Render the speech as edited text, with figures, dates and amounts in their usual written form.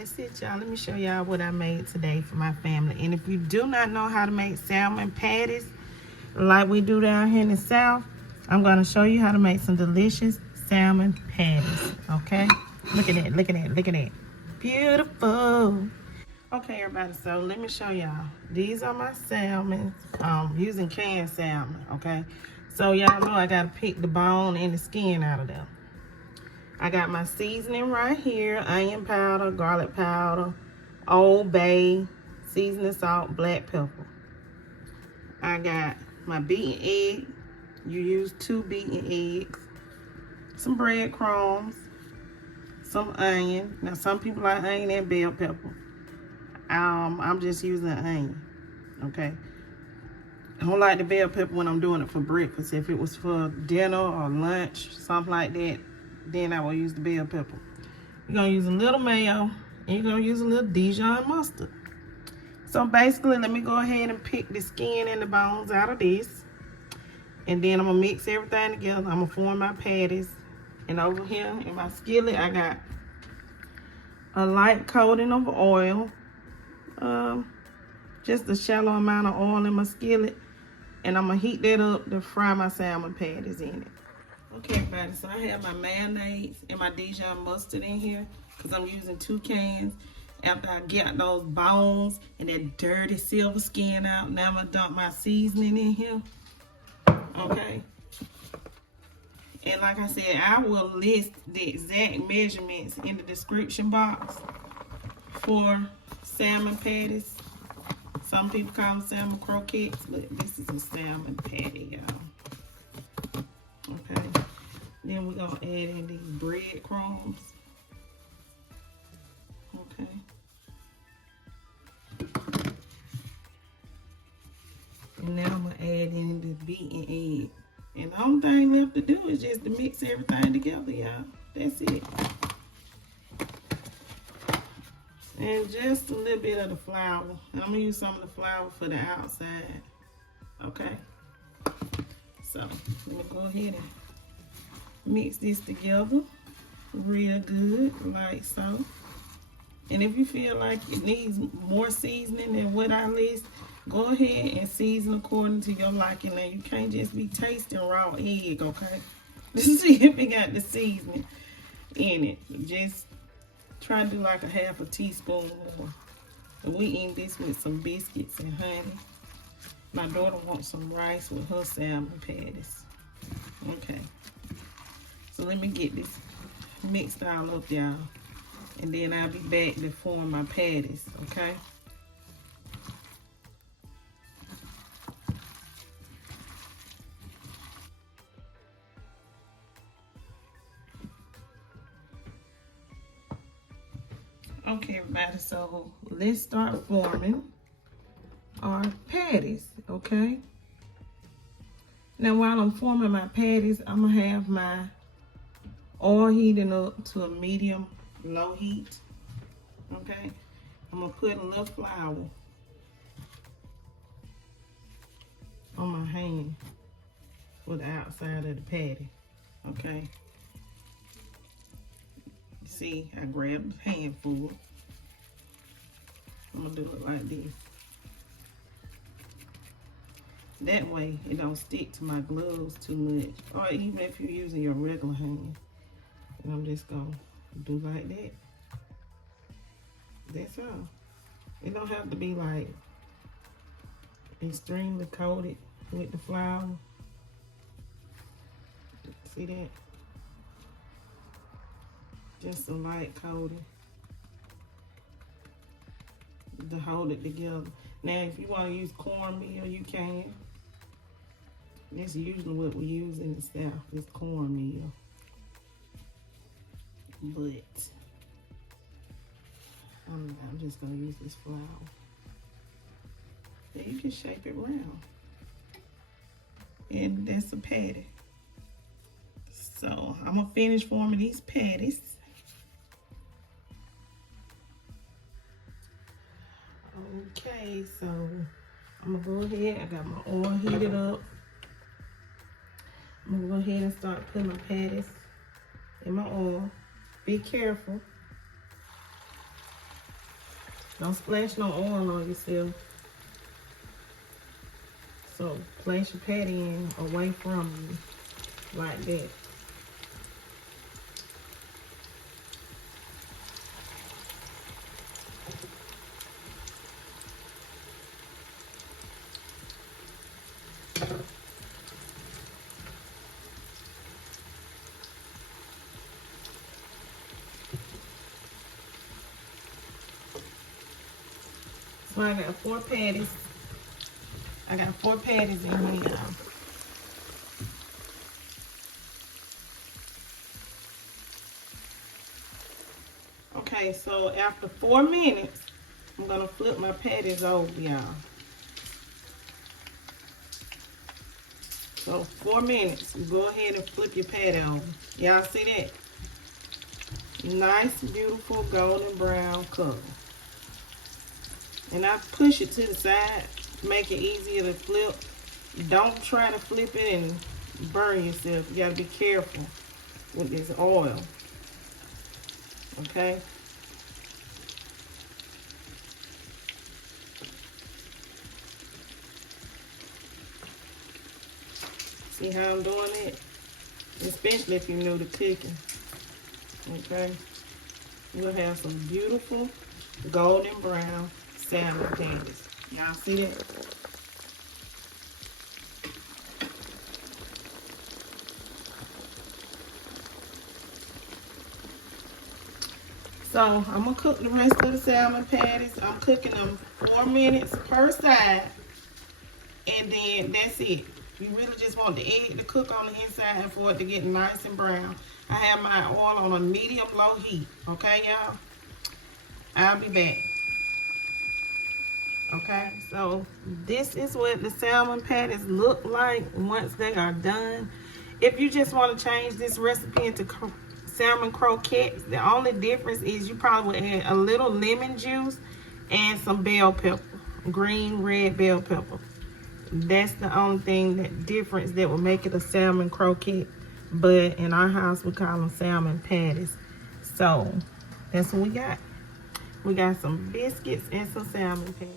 that's it, y'all. Let me show y'all what I made today for my family. And if you do not know how to make salmon patties like we do down here in the South, I'm going to show you how to make some delicious salmon patties, okay? Look at that, look at that, look at that. Beautiful. Okay, everybody, so let me show y'all. These are my salmon, using canned salmon, okay? So y'all know I got to pick the bone and the skin out of them. I got my seasoning right here, onion powder, garlic powder, Old Bay, seasoning salt, black pepper. I got my beaten egg. You use 2 beaten eggs, some breadcrumbs, some onion. Now some people like onion and bell pepper. I'm just using onion, okay? I don't like the bell pepper when I'm doing it for breakfast. If it was for dinner or lunch, something like that, then I will use the bell pepper. You're gonna use a little mayo, and you're gonna use a little Dijon mustard. So basically, let me go ahead and pick the skin and the bones out of this. And then I'm gonna mix everything together. I'm gonna form my patties. And over here in my skillet, I got a light coating of oil. Just a shallow amount of oil in my skillet. And I'm gonna heat that up to fry my salmon patties in it. Okay, everybody, so I have my mayonnaise and my Dijon mustard in here because I'm using 2 cans. After I get those bones and that dirty silver skin out, now I'm gonna dump my seasoning in here. Okay. And like I said, I will list the exact measurements in the description box for salmon patties. Some people call them salmon croquettes, but this is a salmon patty, y'all. Okay. Then we're gonna add in these breadcrumbs. Okay. And now I'm gonna add in the beaten egg. And the only thing left to do is just to mix everything together, y'all. That's it. And just a little bit of the flour. And I'm gonna use some of the flour for the outside. Okay. So let me go ahead and mix this together real good, like so. And if you feel like it needs more seasoning than what I list, go ahead and season according to your liking. Now, you can't just be tasting raw egg, okay? Just see if it got the seasoning in it. Just try to do like a half a teaspoon more. And we eat this with some biscuits and honey. My daughter wants some rice with her salmon patties. Okay. So let me get this mixed all up, y'all. And then I'll be back to form my patties, okay? Okay, everybody, so let's start forming our patties, okay? Now, while I'm forming my patties, I'm gonna have my oil heating up to a medium low heat, okay? I'm gonna put a little flour on my hand for the outside of the patty, okay? See, I grabbed a handful. I'm gonna do it like this. That way it don't stick to my gloves too much. Or even if you're using your regular hand. And I'm just gonna do like that. That's all. It don't have to be like extremely coated with the flour. See that? Just a light coating to hold it together. Now, if you want to use cornmeal, you can. That's usually what we use in the South, is cornmeal. But I'm just going to use this flour. Yeah, you can shape it round. And that's a patty. So I'm going to finish forming these patties. Okay, so I'm gonna go ahead. I got my oil heated up. I'm gonna go ahead and start putting my patties in my oil. Be careful. Don't splash no oil on yourself. So place your patty in away from you, like that. So I got 4 patties. I got 4 patties in here, y'all. Okay, so after 4 minutes, I'm gonna flip my patties over, y'all. So 4 minutes, go ahead and flip your patty over. Y'all see that? Nice, beautiful golden brown color. And I push it to the side, make it easier to flip. Don't try to flip it and burn yourself. You gotta be careful with this oil. Okay? See how I'm doing it? Especially if you're new to cooking. Okay? We'll have some beautiful golden brown salmon patties. Y'all see that? So I'm gonna cook the rest of the salmon patties. I'm cooking them 4 minutes per side, and then that's it. You really just want the egg to cook on the inside and for it to get nice and brown. I have my oil on a medium-low heat. Okay, y'all? I'll be back. Okay, so this is what the salmon patties look like once they are done. If you just want to change this recipe into salmon croquettes, the only difference is you probably would add a little lemon juice and some bell pepper, green, red bell pepper. That's the only thing, that difference that will make it a salmon croquette. But in our house, we call them salmon patties. So that's what we got. We got some biscuits and some salmon patties.